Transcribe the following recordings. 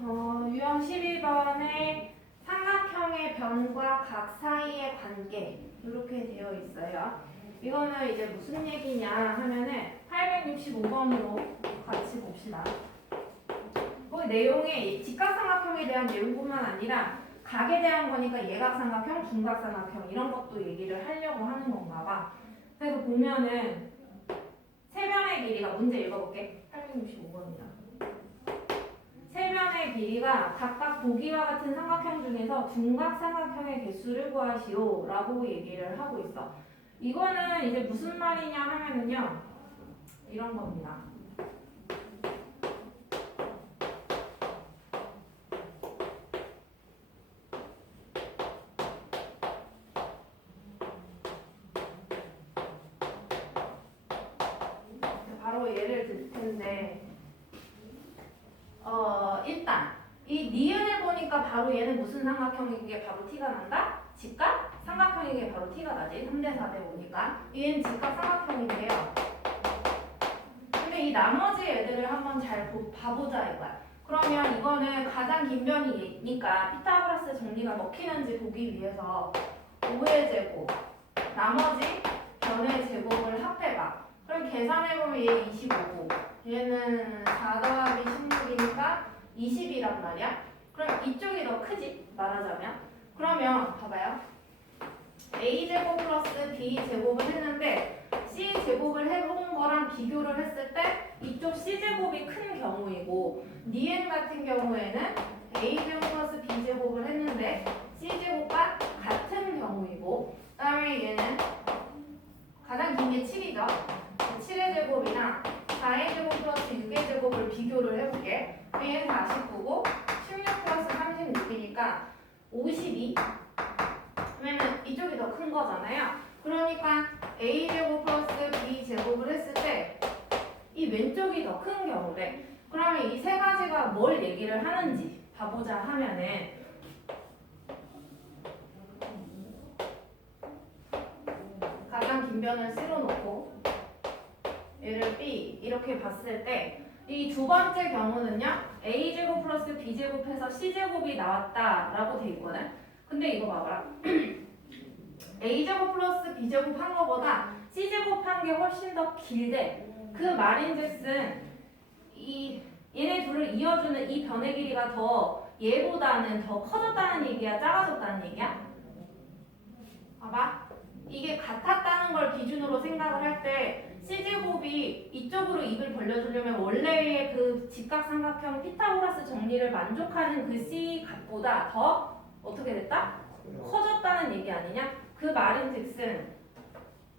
유형 12번에 삼각형의 변과 각 사이의 관계 이렇게 되어 있어요. 이거는 이제 무슨 얘기냐 하면은 865번으로 같이 봅시다. 그 내용에 직각삼각형에 대한 내용뿐만 아니라 각에 대한 거니까 예각삼각형, 둔각삼각형 이런 것도 얘기를 하려고 하는 건가 봐. 그래서 보면은 세변의 길이가 문제 읽어볼게. 865번이다. 세변의 길이가 각각 보기와 같은 삼각형 중에서 둔각삼각형의 개수를 구하시오 라고 얘기를 하고 있어. 이거는 이제 무슨 말이냐 하면은요 이런 겁니다. 바로 예를 들 텐데 일단 이 니은을 보니까 바로 얘는 무슨 삼각형인 게 바로 티가 난다? 직각 삼각형인 게 바로 티가 나지. 3대 4대 보니까 얘는 직각 삼각형인데요. 근데 이 나머지 애들을 한번 잘 봐보자 이거야. 그러면 이거는 가장 긴 변이니까 피타고라스 정리가 먹히는지 보기 위해서 5의 제곱 나머지 변의 제곱을 합해봐. 그럼 계산해보면 얘 25고 얘는 4 더하기 16이니까 20이란 말이야. 그럼 이쪽이 더 크지 말하자면. 그러면 봐봐요. a제곱 플러스 b제곱을 했는데 c제곱을 해본 거랑 비교를 했을 때 이쪽 c제곱이 큰 경우이고 니은 같은 경우에는 a제곱 플러스 b제곱을 했는데 c제곱과 같은 경우이고 그 다음에 얘는 가장 긴 게 7이죠. 7의 제곱이랑 4의 제곱 플러스 6의 제곱을 비교를 해볼게. 얘는 49고 16 플러스 36이니까 52. 그러면 이쪽이 더 큰 거잖아요. 그러니까 a제곱 플러스 b제곱을 했을 때 이 왼쪽이 더 큰 경우래. 그러면 이 세 가지가 뭘 얘기를 하는지 봐보자 하면은 가장 긴 변을 쓸어놓고 얘를 b 이렇게 봤을 때 이 두 번째 경우는요 a제곱 플러스 b제곱해서 c제곱이 나왔다라고 돼 있거든. 근데 이거 봐봐라. a제곱 플러스 b제곱 한 거보다 c제곱 한 게 훨씬 더 길대. 그 말인즉슨 이 얘네 둘을 이어주는 이 변의 길이가 더 얘보다는 더 커졌다는 얘기야, 작아졌다는 얘기야? 봐봐. 이게 같았다는 걸 기준으로 생각을 할 때 c제곱이 이쪽으로 입을 벌려주려면 원래의 그 직각삼각형 피타고라스 정리를 만족하는 그 c 값보다 더 어떻게 됐다? 커졌다는 얘기 아니냐? 그 말인즉슨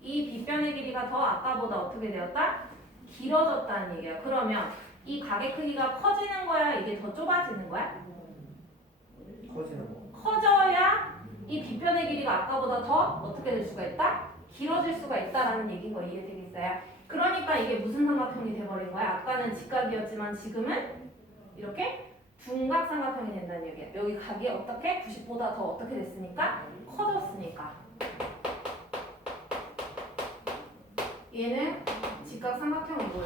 이 빗변의 길이가 더 아까보다 어떻게 되었다? 길어졌다는 얘기야. 그러면 이 각의 크기가 커지는 거야? 이게 더 좁아지는 거야? 커지는 거. 커져야 이 빗변의 길이가 아까보다 더 어떻게 될 수가 있다? 길어질 수가 있다라는 얘기인 거 이해되겠어요? 그러니까 이게 무슨 삼각형이 돼버린 거야? 아까는 직각이었지만 지금은 이렇게 둔각삼각형이 된다는 얘기야. 여기 각이 어떻게? 90보다 더 어떻게 됐으니까? 커졌으니까. 얘는 직각삼각형이고요.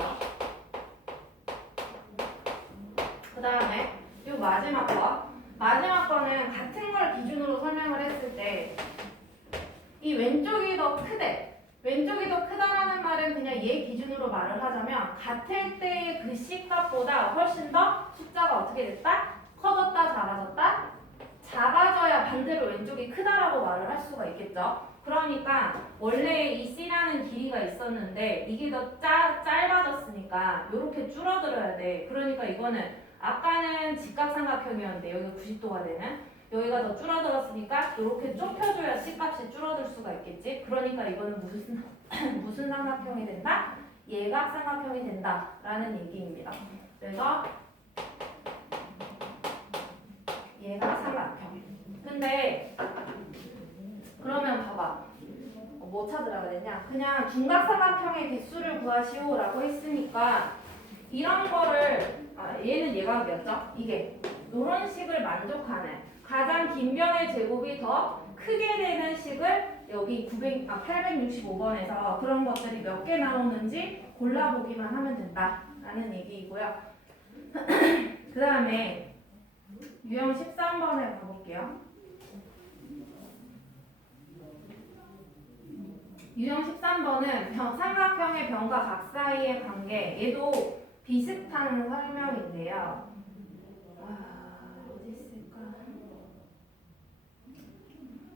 그 다음에 이 마지막 거. 마지막 거는 같은 걸 기준으로 설명을 했을 때 이 왼쪽이 더 크대. 왼쪽이 더 크다라는 말은 그냥 얘 기준으로 말을 하자면 같을 때의 그 C값보다 훨씬 더 숫자가 어떻게 됐다? 커졌다, 작아졌다? 작아져야 반대로 왼쪽이 크다라고 말을 할 수가 있겠죠. 그러니까 원래 이 C라는 길이가 있었는데 이게 더 짧아졌으니까 이렇게 줄어들어야 돼. 그러니까 이거는 아까는 직각삼각형이었는데 여기가 90도가 되는 여기가 더 줄어들었으니까 이렇게 좁혀줘야 C값이 줄어들 수가 있겠지. 그러니까 이거는 무슨 무슨 삼각형이 된다? 예각삼각형이 된다라는 얘기입니다. 그래서 예각삼각형. 근데 그러면 봐봐. 뭐 찾으라 그랬냐? 그냥 둔각삼각형의 개수를 구하시오라고 했으니까 이런 거를 얘는 예각이었죠? 이게 이런 식을 만족하는 가장 긴 변의 제곱이 더 크게 되는 식을 여기 865번에서 그런 것들이 몇 개 나오는지 골라보기만 하면 된다라는 얘기이고요. 그 다음에 유형 13번에 가볼게요. 유형 13번은 삼각형의 변과 각 사이의 관계, 얘도 비슷한 설명인데요. 어디 있을까?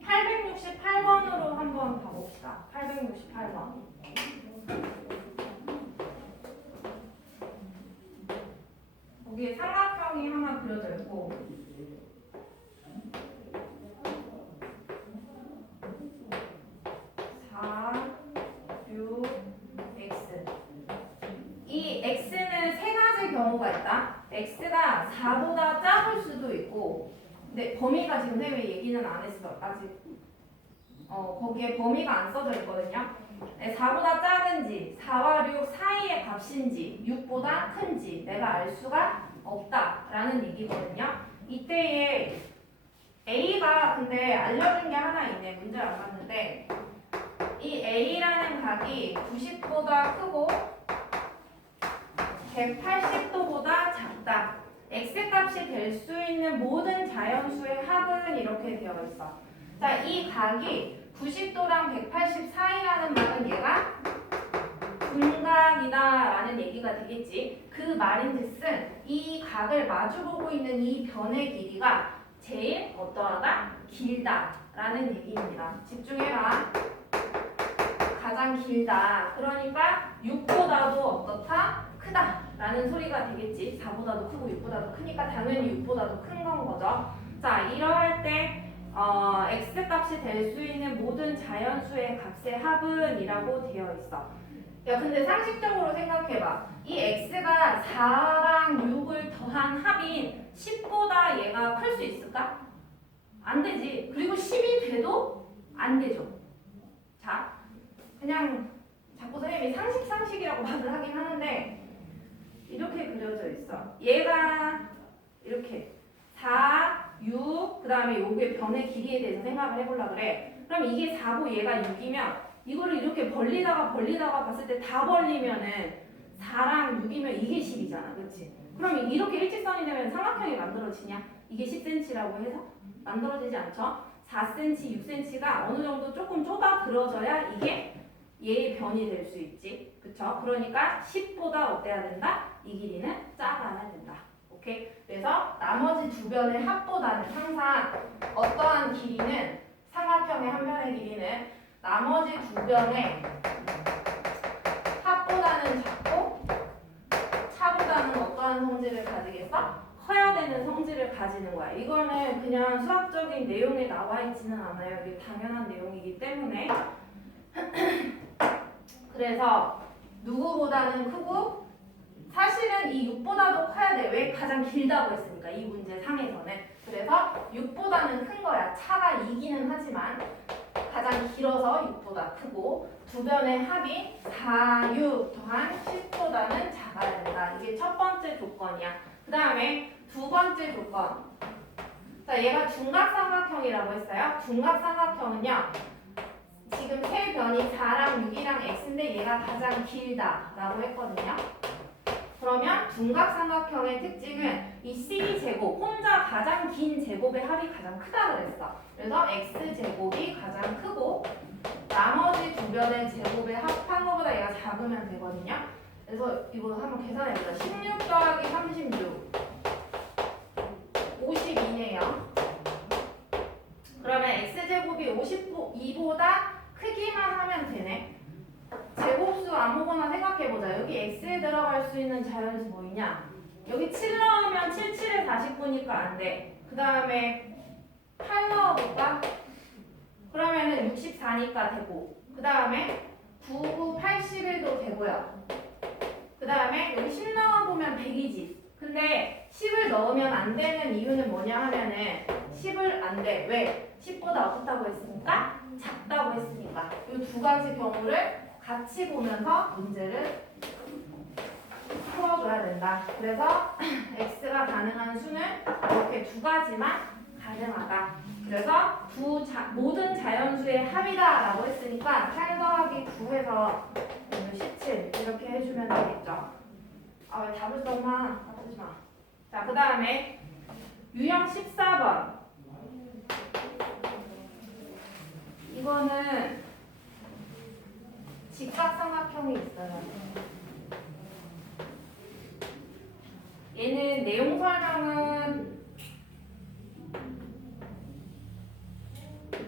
868번으로 한번 가봅시다. 868번. 거기에 삼각형이 하나 그려져 있고, 4, 6, x. 이 x는 세 가지 경우가 있다. x가 4보다 작을 수도 있고, 근데 범위가 지금 쌤이 얘기는 안 했어. 아직. 거기에 범위가 안 써져 있거든요. 4보다 작은지, 4와 6 사이의 값인지, 6보다 큰지 내가 알 수가 없다라는 얘기거든요. 이때에 A가 근데 알려준 게 하나 있네. 문제 안 봤는데 이 A라는 각이 90보다 크고 180도보다 작다. X값이 될 수 있는 모든 자연수의 합은 이렇게 되어 있어. 자, 이 각이 90도랑 180 사이라는 말은 얘가 분각이다라는 얘기가 되겠지. 그 말인즉슨 이 각을 마주보고 있는 이 변의 길이가 제일 어떠하다? 길다라는 얘기입니다. 집중해라. 가장 길다. 그러니까 6보다도 어떻다? 크다라는 소리가 되겠지. 4보다도 크고 6보다도 크니까 당연히 6보다도 큰 건 거죠. 자, 이러할 때 x값이 될 수 있는 모든 자연수의 값의 합은 이라고 되어 있어. 야, 근데 상식적으로 생각해봐. 이 x가 4랑 6을 더한 합인 10보다 얘가 클 수 있을까? 안 되지. 그리고 10이 돼도 안 되죠. 자, 그냥 자꾸 선생님이 상식이라고 말을 하긴 하는데 이렇게 그려져 있어. 얘가 이렇게 4, 6, 그 다음에 요게 변의 길이에 대해서 생각을 해보려고 그래. 그럼 이게 4고 얘가 6이면 이거를 이렇게 벌리다가 봤을 때 다 벌리면은 4랑 6이면 이게 10이잖아. 그렇지? 그럼 이렇게 일직선이 되면 삼각형이 만들어지냐? 이게 10cm라고 해서 만들어지지 않죠? 4cm, 6cm가 어느 정도 조금 좁아 그려져야 이게 얘의 변이 될 수 있지. 그쵸? 그러니까 10보다 어때야 된다? 이 길이는 작아야 된다. 오케이? 그래서 나머지 두 변의 합보다는 항상 어떠한 길이는 삼각형의 한 변의 길이는 나머지 두 변의 합보다는 작고 차보다는 어떠한 성질을 가지겠어? 커야 되는 성질을 가지는 거야. 이거는 그냥 수학적인 내용에 나와 있지는 않아요. 이게 당연한 내용이기 때문에 그래서 누구보다는 크고 사실은 이 6보다도 커야 돼. 왜? 가장 길다고 했으니까 이 문제 상에서는. 그래서 6보다는 큰 거야. 차가 이기는 하지만 가장 길어서 6보다 크고 두 변의 합이 4, 6 더한 10보다는 작아야 된다. 이게 첫 번째 조건이야. 그 다음에 두 번째 조건. 자, 얘가 둔각삼각형이라고 했어요. 둔각삼각형은요. 지금 세 변이 4랑 6이랑 x인데 얘가 가장 길다라고 했거든요. 그러면 둔각삼각형의 특징은 이 c제곱, 혼자 가장 긴 제곱의 합이 가장 크다 그랬어. 그래서 x제곱이 가장 크고 나머지 두 변의 제곱의 합한 것보다 얘가 작으면 되거든요. 그래서 이거 한번 계산해보자. 16 더하기 36 52네요. 그러면 x제곱이 52보다 크기만 하면 되네. 제곱수 아무거나 생각해보자. 여기 x에 들어갈 수 있는 자연수 뭐 있냐? 여기 7 넣으면 7, 7에 49니까 안 돼. 그 다음에 8 넣어볼까? 그러면은 64니까 되고. 그 다음에 9, 9, 81도 되고요. 그 다음에 여기 10 넣어보면 100이지. 근데 10을 넣으면 안 되는 이유는 뭐냐 하면은 10을 안 돼. 왜? 10보다 어떻다고 했으니까? 작다고 했으니까. 이 두 가지 경우를 같이 보면서 문제를 풀어줘야 된다. 그래서 x가 가능한 수는 이렇게 두 가지만 가능하다. 그래서 모든 자연수의 합이다라고 했으니까 8 더하기 9해서 17 이렇게 해주면 되겠죠. 아, 왜 답을 써마? 아프지 마. 자, 그 다음에 유형 14번. 이거는 직각삼각형이 있어요. 얘는 내용 설명은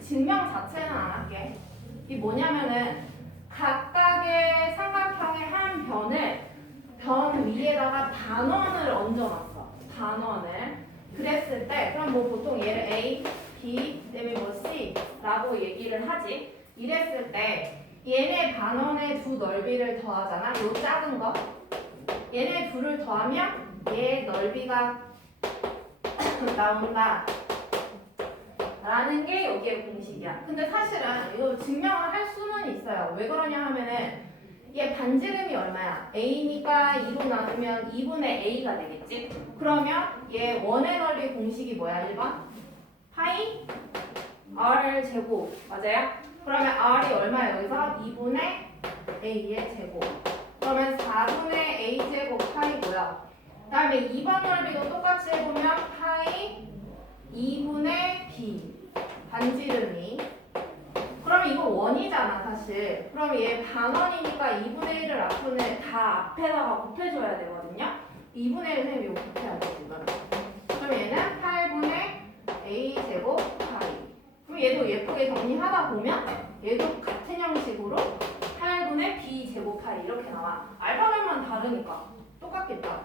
증명 자체는 안 할게. 이게 뭐냐면은 각각의 삼각형의 한 변 위에다가 단원을 얹어놨어. 단원을. 그랬을 때 그럼 뭐 보통 얘를 A, B, 그다음에 뭐 C라고 얘기를 하지. 이랬을 때 얘네 반원의 두 넓이를 더하잖아. 요 작은 거. 얘네 둘을 더하면 얘 넓이가 나온다. 라는 게 여기의 공식이야. 근데 사실은 이거 증명을 할 수는 있어요. 왜 그러냐 하면은 얘 반지름이 얼마야? A니까 2로 나누면 2분의 A가 되겠지? 그러면 얘 원의 넓이 공식이 뭐야? 1번? 파이 R 제곱. 맞아요? 그러면 R이 얼마야? 여기서 2분의 A의 제곱. 그러면 4분의 A 제곱 파이고요. 그 다음에 2번 넓이도 똑같이 해보면 파이 2분의 B. 반지름이. 그럼 이거 원이잖아 사실. 그럼 얘 반원이니까 2분의 1을 앞에다가 곱해줘야 되거든요. 2분의 1 셈이 이거 곱해야 돼 지금. 그럼 얘는 8분의 A 제곱 파이. 그럼 얘도 예쁘게 정리하다 보면 얘도 같은 형식으로 8분의 B 제곱 파이 이렇게 나와. 알파벳만 다르니까 똑같겠다.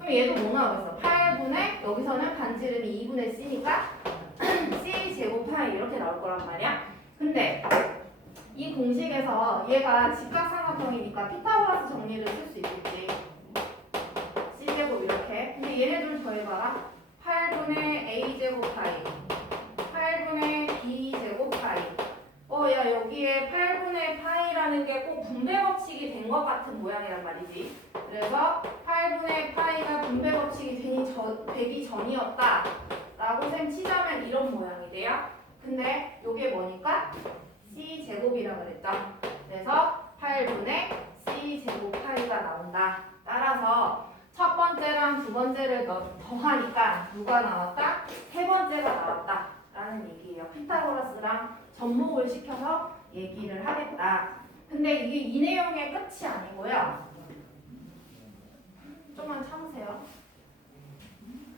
그럼 얘도 뭐 나오겠어? 8분의 여기서는 반지름이 2분의 C니까 C 제곱 파이 이렇게 나올 거란 말이야. 근데 이 공식에서 얘가 직각삼각형이니까 피타고라스 정리를 쓸 수 있겠지. C제곱 이렇게. 근데 얘네들 더해봐라. 8분의 A제곱 파이 8분의 B제곱 파이. 야 여기에 8분의 파이라는 게 꼭 분배 법칙이 된 것 같은 모양이란 말이지. 그래서 8분의 파이가 분배 법칙이 되기 전이었다 라고 셈 치자면 이런 모양이 돼요. 근데 요게 뭐니까? C제곱이라 그랬죠. 그래서 8분의 C제곱 파이가 나온다. 따라서 첫 번째랑 두 번째를 더하니까 누가 나왔다? 세 번째가 나왔다 라는 얘기예요. 피타고라스랑 접목을 시켜서 얘기를 하겠다. 근데 이게 이 내용의 끝이 아니고요. 좀만 참으세요.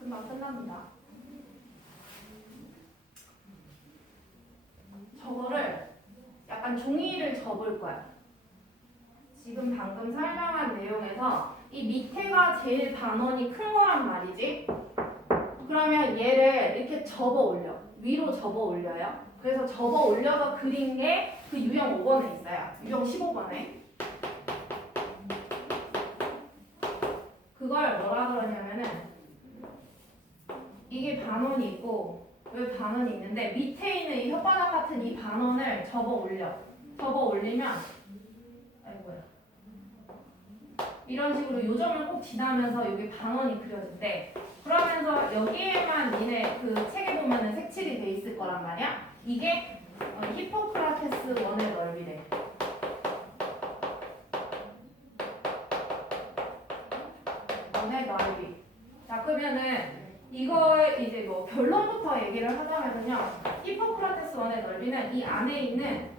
금방 끝납니다. 저거를 약간 종이를 접을 거야. 지금 방금 설명한 내용에서 이 밑에가 제일 반원이 큰 거란 말이지. 그러면 얘를 이렇게 접어 올려. 위로 접어 올려요. 그래서 접어 올려서 그린 게 그 유형 5번에 있어요. 유형 15번에. 그걸 뭐라 그러냐면은 이게 반원이 있고 여기 반원이 있는데 밑에 있는 이 혓바닥 같은 이 반원을 접어 올려. 접어 올리면 아이고야. 이런 식으로 요점을 꼭 지나면서 여기 반원이 그려진대. 그러면서 여기에만 니네 그 책에 보면은 색칠이 돼 있을 거란 말이야. 이게 히포크라테스 원의 넓이래. 원의 넓이. 자 그러면은 이거 이제 뭐 결론부터 얘기를 하자면요. 히포크라테스 원의 넓이는 이 안에 있는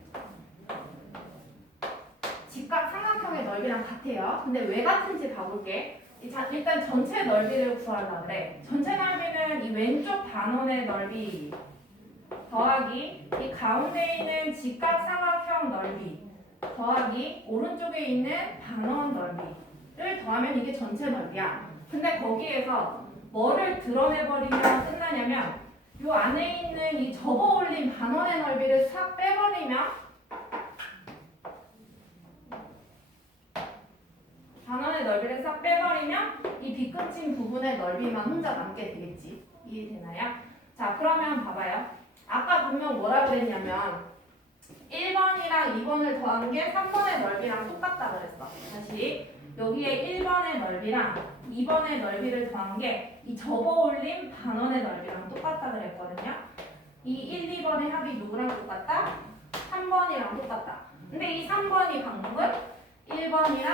직각 삼각형의 넓이랑 같아요. 근데 왜 같은지 봐볼게. 일단 전체 넓이를 구하려고 그래. 전체 넓이는 이 왼쪽 반원의 넓이 더하기 이 가운데 있는 직각 삼각형 넓이 더하기 오른쪽에 있는 반원 넓이를 더하면 이게 전체 넓이야. 근데 거기에서 뭐를 드러내버리면 끝나냐면 이 안에 있는 이 접어올린 반원의 넓이를 싹 빼버리면 반원의 넓이를 싹 빼버리면 이 비끝인 부분의 넓이만 혼자 남게 되겠지. 이해되나요? 자 그러면 봐봐요. 아까 분명 뭐라 그랬냐면 1번이랑 2번을 더한 게 3번의 넓이랑 똑같다 그랬어. 다시 여기에 1번의 넓이랑 2번의 넓이를 더한 게 이 접어올린 반원의 넓이랑 똑같다 그랬거든요. 이 1, 2번의 합이 누구랑 똑같다? 3번이랑 똑같다. 근데 이 3번이 방금 1번이랑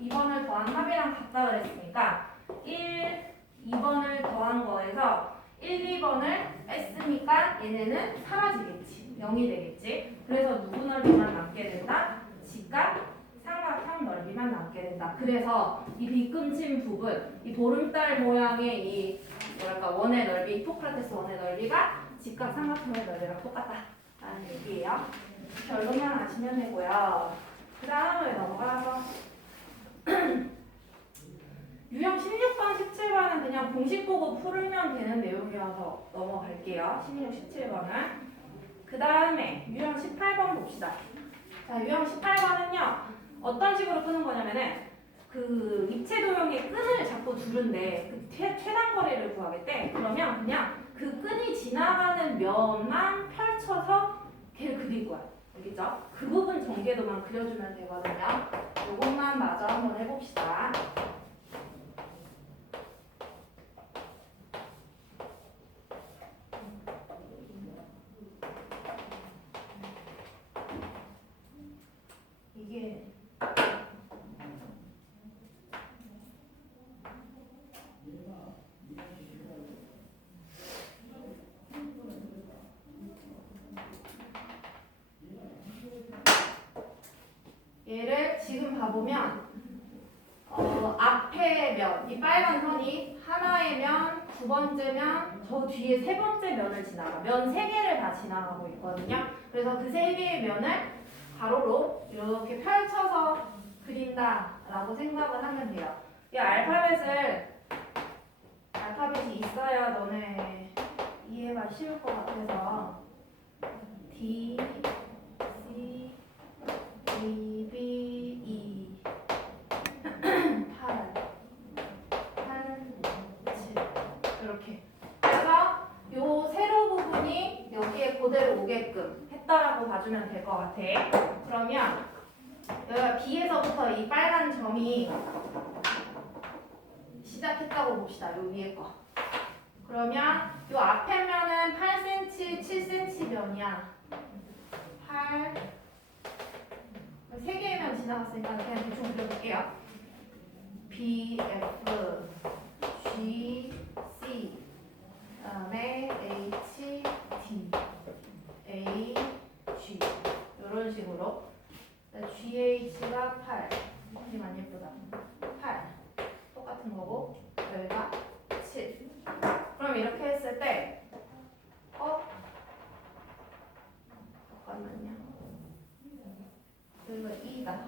2번을 더한 합이랑 같다 그랬으니까 1, 2번을 더한 거에서 1, 2번을 뺐으니까 얘네는 사라지겠지. 0이 되겠지. 그래서 누구 넓이만 남게 된다? 직각 삼각형 넓이만 남게 된다. 그래서 이 빗금친 부분, 이 보름달 모양의 이 뭐랄까 원의 넓이, 히포크라테스 원의 넓이가 직각 삼각형의 넓이랑 똑같다라는 얘기예요. 결론만 아시면 되고요. 그 다음에 넘어가서 유형 16번, 17번은 그냥 공식 보고 풀면 되는 내용이라서 넘어갈게요. 16, 17번은. 그 다음에 유형 18번 봅시다. 자, 유형 18번은요. 어떤 식으로 끄는 거냐면은 그 입체 도형의 끈을 자꾸 두른데 그 최단 거리를 구하겠대. 그러면 그냥 그 끈이 지나가는 면만 펼쳐서 걔를 그릴 거야. 알겠죠? 그 부분 전개도만 그려주면 되거든요. 요것만 마저 한번 해봅시다. 이게 얘를 지금 봐보면 앞에 면, 이 빨간 선이 하나의 면, 두 번째 면, 저 뒤에 세 번째 면을 지나가. 면 세 개를 다 지나가고 있거든요. 그래서 그 세 개의 면을 가로로 이렇게 펼쳐서 그린다라고 생각을 하면 돼요. 이 알파벳이 있어야 너네 이해가 쉬울 것 같아서 D, C, A, B, E 8, 7 이렇게. 그래서 요 세로 부분이 여기에 그대로 오게끔 했다라고 봐주면 될 것 같아. 그러면 여기가 B에서부터 이 빨간 점이 시작했다고 봅시다. 요 위에 거. 그러면 요 앞에 면은 8cm, 7cm 면이야. 8 세 개의 면 지나갔으니까 그냥 대충 그려볼게요. B, F, G, C 그다음에 H, D, A, G 이런 식으로 GH가 8 이게 많이 예쁘다. 8 똑같은 거고 여기가 7 그럼 이렇게 했을 때 잠깐만요. 여기가 2다.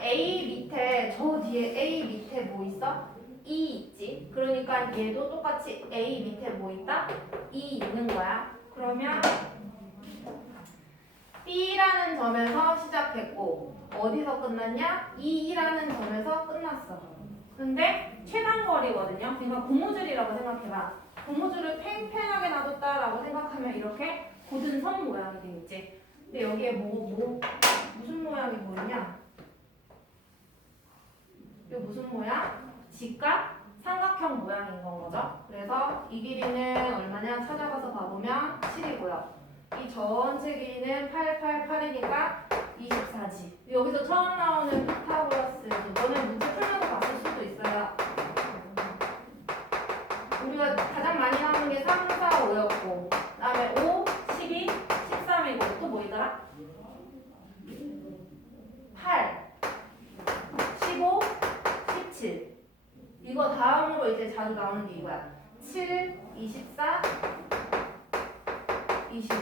A 밑에 저 뒤에 A 밑에 뭐 있어? E 있지. 그러니까 얘도 똑같이 A 밑에 뭐 있다? E 있는 거야. 그러면 B라는 점에서 시작했고 어디서 끝났냐? E라는 점에서 끝났어. 근데 최단 거리거든요. 그러니까 고무줄이라고 생각해봐. 고무줄을 팽팽하게 놔뒀다라고 생각하면 이렇게 곧은 선 모양이 되겠지. 근데 여기에 무슨 모양이 보이냐? 이거 무슨 모양? 직각 삼각형 모양인 건 거죠. 그래서 이 길이는 얼마냐 찾아가서 봐보면 7이고요. 이 전체 길이는 8, 8, 8이니까 24지. 여기서 처음 나오는 피타고라스 너네 문제 풀면서 봤을 수도 있어요. 우리가 가장 많이 나오는 게 3, 4, 5였고 그 다음에 5, 12, 13이고 또 뭐이더라? 8, 15, 17 이거 다음으로 이제 자주 나오는 게 이거야. 7, 24, 25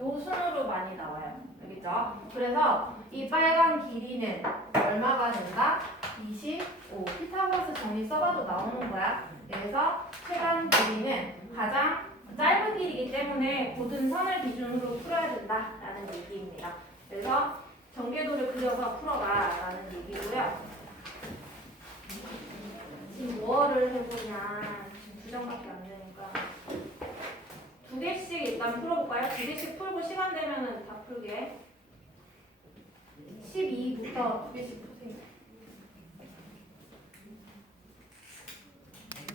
요 순으로 많이 나와요. 알겠죠? 그래서 이 빨간 길이는 얼마가 된다? 25 피타고라스 정리 써봐도 나오는 거야. 그래서 최단 길이는 가장 짧은 길이기 때문에 곧은 선을 기준으로 풀어야 된다라는 얘기입니다. 그래서 전개도를 그려서 풀어봐라는 얘기고요. 지금 뭐를 해보냐. 지금 2장밖에 안 되니까 2개씩 일단 풀어볼까요? 2개씩 풀고 시간 되면은 다 풀게. 12부터 2개씩